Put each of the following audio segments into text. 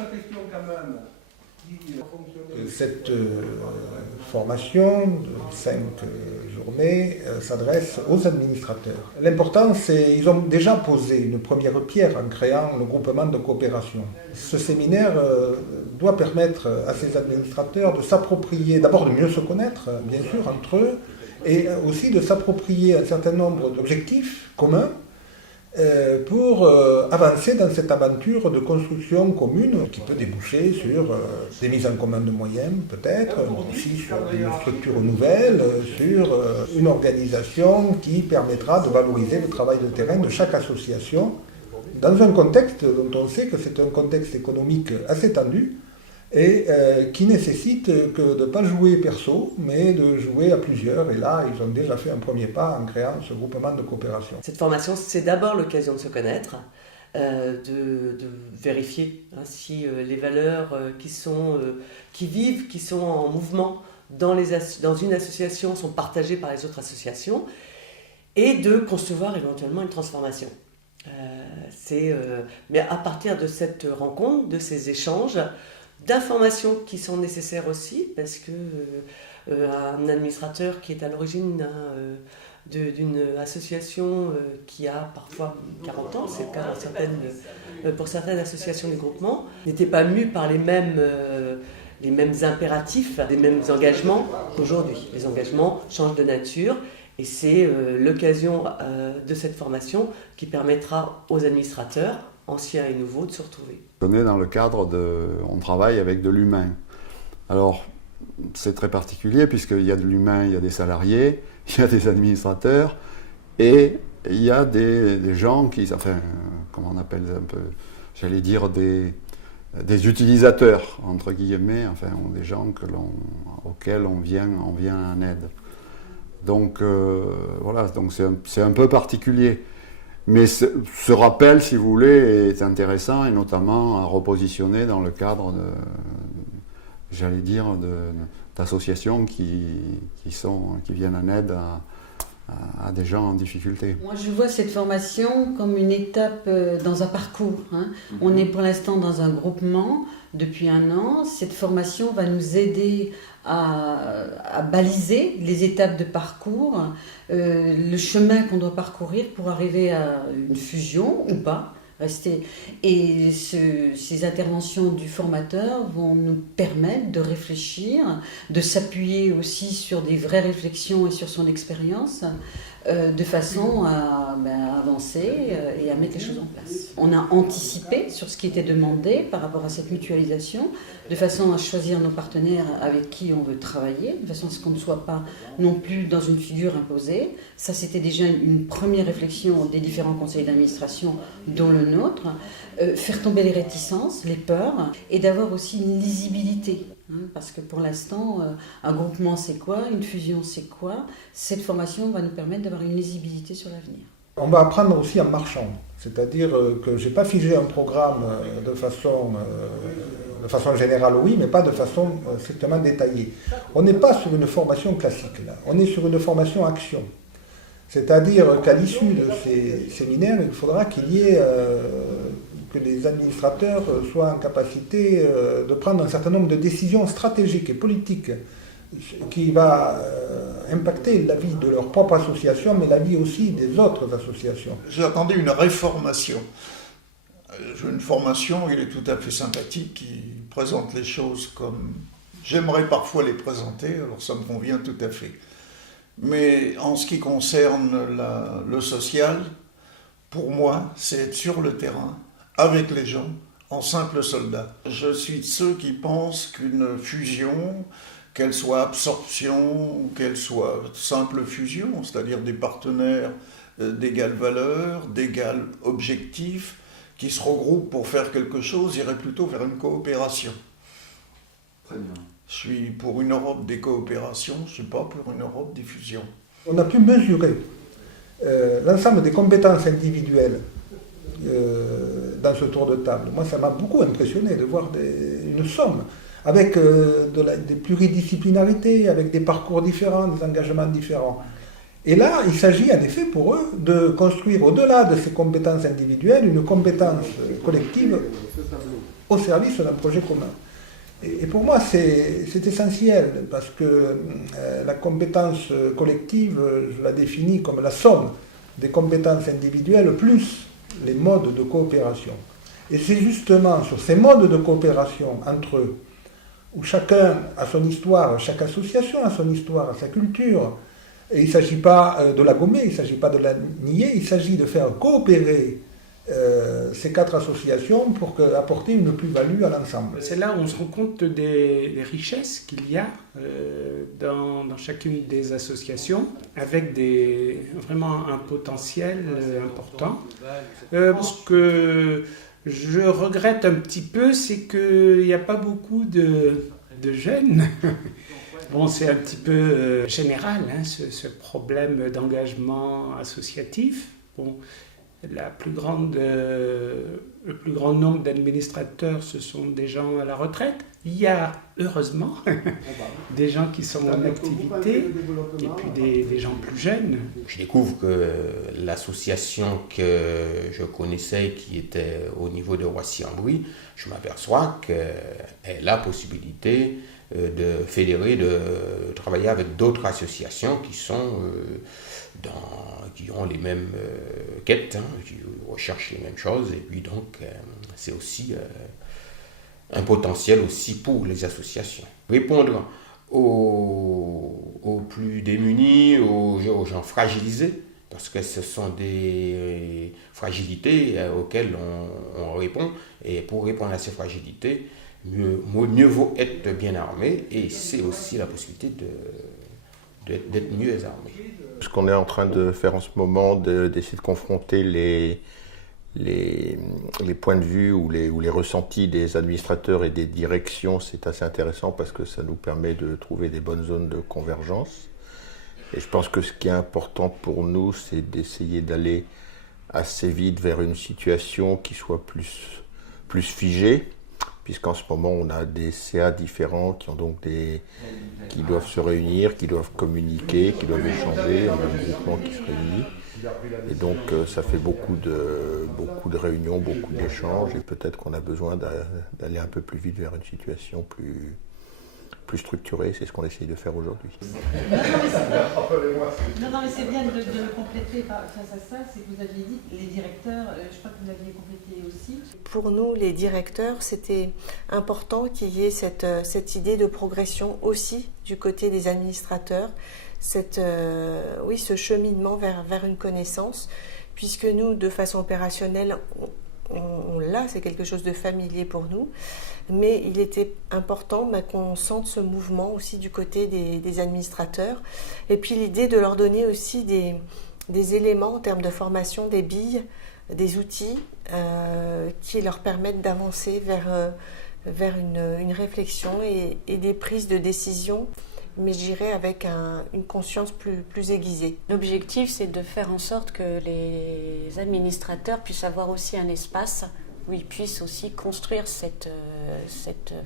ma question quand même. Cette formation de 5 journées s'adresse aux administrateurs. L'important, c'est qu'ils ont déjà posé une première pierre en créant le groupement de coopération. Ce séminaire doit permettre à ces administrateurs de s'approprier, d'abord de mieux se connaître, bien sûr, entre eux, et aussi de s'approprier un certain nombre d'objectifs communs pour avancer dans cette aventure de construction commune qui peut déboucher sur des mises en commun de moyens peut-être, mais aussi sur une structure nouvelle, sur une organisation qui permettra de valoriser le travail de terrain de chaque association dans un contexte dont on sait que c'est un contexte économique assez tendu et qui nécessite que de ne pas jouer perso, mais de jouer à plusieurs. Et là, ils ont déjà fait un premier pas en créant ce groupement de coopération. Cette formation, c'est d'abord l'occasion de se connaître, de vérifier si les valeurs qui vivent, qui sont en mouvement dans une association sont partagées par les autres associations, et de concevoir éventuellement une transformation. Mais à partir de cette rencontre, de ces échanges, d'informations qui sont nécessaires aussi, parce que un administrateur qui est à l'origine d'une association qui a parfois 40 ans, c'est le cas pour certaines associations du groupement, n'était pas mu par les mêmes impératifs, les mêmes engagements qu'aujourd'hui. Les engagements changent de nature, et c'est l'occasion de cette formation qui permettra aux administrateurs, anciens et nouveaux, de se retrouver. On est dans le cadre on travaille avec de l'humain. Alors, c'est très particulier puisqu'il y a de l'humain, il y a des salariés, il y a des administrateurs et il y a des gens qui, enfin, comment on appelle un peu, j'allais dire des utilisateurs, entre guillemets, enfin, des gens auxquels on vient en aide. Donc, voilà, donc c'est un peu particulier. Mais ce rappel, si vous voulez, est intéressant et notamment à repositionner dans le cadre d'associations qui viennent en aide à des gens en difficulté. Moi, je vois cette formation comme une étape dans un parcours. On est pour l'instant dans un groupement depuis 1 an. Cette formation va nous aider à baliser les étapes de parcours, le chemin qu'on doit parcourir pour arriver à une fusion ou pas. Et ces interventions du formateur vont nous permettre de réfléchir, de s'appuyer aussi sur des vraies réflexions et sur son expérience, de façon à avancer et à mettre les choses en place. On a anticipé sur ce qui était demandé par rapport à cette mutualisation, de façon à choisir nos partenaires avec qui on veut travailler, de façon à ce qu'on ne soit pas non plus dans une figure imposée. Ça, c'était déjà une première réflexion des différents conseils d'administration, dont le nôtre. Faire tomber les réticences, les peurs, et d'avoir aussi une lisibilité. Parce que pour l'instant, un groupement c'est quoi, une fusion c'est quoi. Cette formation va nous permettre d'avoir une lisibilité sur l'avenir. On va apprendre aussi en marchant, c'est-à-dire que je n'ai pas figé un programme de façon générale, oui, mais pas de façon strictement détaillée. On n'est pas sur une formation classique, là. On est sur une formation action. C'est-à-dire qu'à l'issue de ces séminaires, il faudra qu'il y ait que les administrateurs soient en capacité de prendre un certain nombre de décisions stratégiques et politiques qui va impacter la vie de leur propre association, mais la vie aussi des autres associations. J'attendais une réformation. Une formation, il est tout à fait sympathique, qui présente les choses comme j'aimerais parfois les présenter, alors ça me convient tout à fait. Mais en ce qui concerne le social, pour moi, c'est être sur le terrain, avec les gens, en simple soldat. Je suis de ceux qui pensent qu'une fusion, qu'elle soit absorption, qu'elle soit simple fusion, c'est-à-dire des partenaires d'égale valeur, d'égal objectif, qui se regroupent pour faire quelque chose, irait plutôt vers une coopération. Très bien. Je suis pour une Europe des coopérations, je ne suis pas pour une Europe des fusions. On a pu mesurer l'ensemble des compétences individuelles dans ce tour de table. Moi, ça m'a beaucoup impressionné de voir une somme avec des pluridisciplinarités, avec des parcours différents, des engagements différents. Et là, il s'agit en effet pour eux de construire au-delà de ces compétences individuelles une compétence collective au service d'un projet commun. Et pour moi, c'est essentiel parce que la compétence collective, je la définis comme la somme des compétences individuelles plus les modes de coopération. Et c'est justement sur ces modes de coopération entre eux, où chacun a son histoire, chaque association a son histoire, a sa culture, et il ne s'agit pas de la gommer, il ne s'agit pas de la nier, il s'agit de faire coopérer ces 4 associations pour apporter une plus-value à l'ensemble. C'est là où on se rend compte des richesses qu'il y a dans chacune des associations, avec vraiment un potentiel important. Ce que je regrette un petit peu, c'est qu'il n'y a pas beaucoup de jeunes. Bon, c'est un petit peu général, hein, ce problème d'engagement associatif. Bon, le plus grand nombre d'administrateurs, ce sont des gens à la retraite. Il y a, heureusement, des gens qui sont en activité et puis des gens plus jeunes. Je découvre que l'association que je connaissais, qui était au niveau de Roissy-en-Brie, je m'aperçois qu'elle a la possibilité de fédérer, de travailler avec d'autres associations qui ont les mêmes quêtes, hein, qui recherchent les mêmes choses, et puis donc c'est aussi un potentiel aussi pour les associations. Répondre aux plus démunis, aux gens fragilisés, parce que ce sont des fragilités auxquelles on répond, et pour répondre à ces fragilités, mieux vaut être bien armé, et c'est aussi la possibilité d'être mieux armé. Ce qu'on est en train de faire en ce moment, d'essayer de confronter les points de vue ou les ressentis des administrateurs et des directions, c'est assez intéressant parce que ça nous permet de trouver des bonnes zones de convergence. Et je pense que ce qui est important pour nous, c'est d'essayer d'aller assez vite vers une situation qui soit plus figée, puisqu'en ce moment on a des CA différents qui ont donc qui doivent se réunir, qui doivent communiquer, qui doivent échanger, on a un groupement qui se réunit. Et donc ça fait beaucoup de réunions, beaucoup d'échanges, et peut-être qu'on a besoin d'aller un peu plus vite vers une situation plus structurée. C'est ce qu'on essaye de faire aujourd'hui. Non, mais c'est bien de le compléter face à ça. C'est que vous aviez dit les directeurs, je crois que vous l'aviez complété aussi. Pour nous, les directeurs, c'était important qu'il y ait cette idée de progression aussi du côté des administrateurs, ce cheminement vers une connaissance, puisque nous, de façon opérationnelle, on l'a, c'est quelque chose de familier pour nous, mais il était important qu'on sente ce mouvement aussi du côté des administrateurs, et puis l'idée de leur donner aussi des éléments en termes de formation, des billes, des outils qui leur permettent d'avancer vers une réflexion et des prises de décision, mais je dirais avec une conscience plus aiguisée. L'objectif, c'est de faire en sorte que les administrateurs puissent avoir aussi un espace où ils puissent aussi construire cette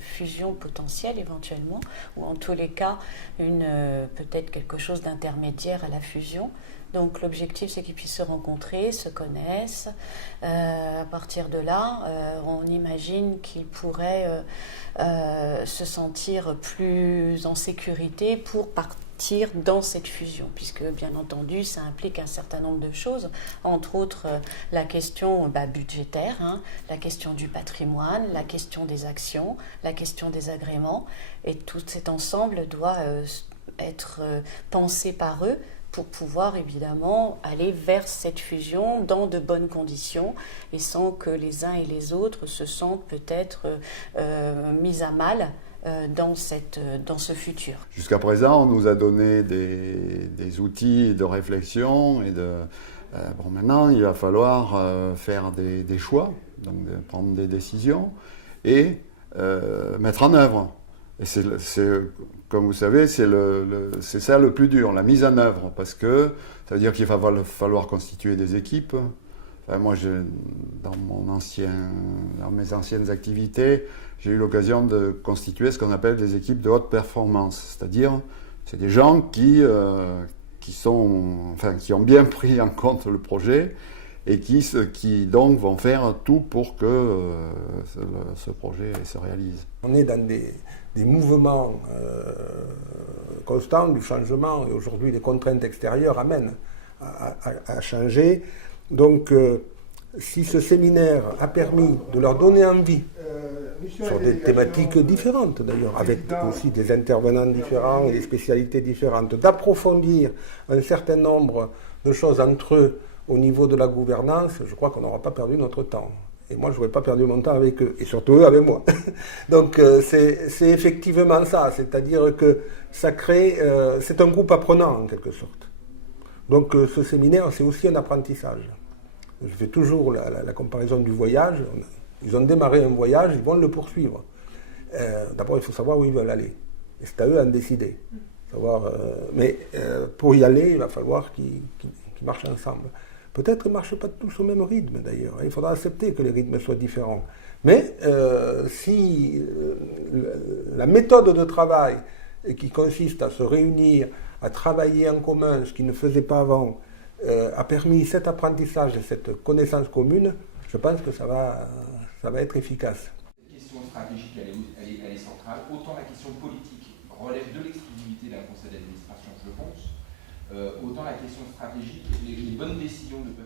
fusion potentielle éventuellement, ou en tous les cas, peut-être quelque chose d'intermédiaire à la fusion. Donc l'objectif, c'est qu'ils puissent se rencontrer, se connaissent. À partir de là, on imagine qu'ils pourraient se sentir plus en sécurité pour partir dans cette fusion, puisque bien entendu, ça implique un certain nombre de choses, entre autres la question budgétaire, la question du patrimoine, la question des actions, la question des agréments, et tout cet ensemble doit être pensé par eux pour pouvoir évidemment aller vers cette fusion dans de bonnes conditions et sans que les uns et les autres se sentent peut-être mis à mal dans ce futur. Jusqu'à présent, on nous a donné des outils de réflexion et maintenant il va falloir faire des choix, donc prendre des décisions et mettre en œuvre. Et c'est comme vous savez, c'est ça le plus dur, la mise en œuvre, parce que ça veut dire qu'il va falloir constituer des équipes. Enfin, moi, dans mes anciennes activités, j'ai eu l'occasion de constituer ce qu'on appelle des équipes de haute performance, c'est-à-dire c'est des gens qui qui ont bien pris en compte le projet et qui donc vont faire tout pour que ce projet se réalise. On est dans des mouvements constants du changement, et aujourd'hui les contraintes extérieures amènent à changer. Donc si ce séminaire a permis de leur donner envie, sur des thématiques différentes d'ailleurs, avec aussi des intervenants différents et des spécialités différentes, d'approfondir un certain nombre de choses entre eux au niveau de la gouvernance, je crois qu'on n'aura pas perdu notre temps. Et moi, je n'aurais pas perdu mon temps avec eux, et surtout eux avec moi. Donc c'est effectivement ça, c'est-à-dire que ça crée, c'est un groupe apprenant en quelque sorte. Donc ce séminaire, c'est aussi un apprentissage. Je fais toujours la comparaison du voyage. Ils ont démarré un voyage, ils vont le poursuivre. D'abord, il faut savoir où ils veulent aller. Et c'est à eux d'en décider. Mais pour y aller, il va falloir qu'ils marchent ensemble. Peut-être qu'ils ne marchent pas tous au même rythme d'ailleurs. Il faudra accepter que les rythmes soient différents. Mais si la méthode de travail qui consiste à se réunir, à travailler en commun, ce qu'ils ne faisaient pas avant, a permis cet apprentissage et cette connaissance commune, je pense que ça va être efficace. La question stratégique, elle est centrale. Autant la question politique relève de l'exclusivité d'un conseil d'administration, je pense, autant la question stratégique, les bonnes décisions ne peuvent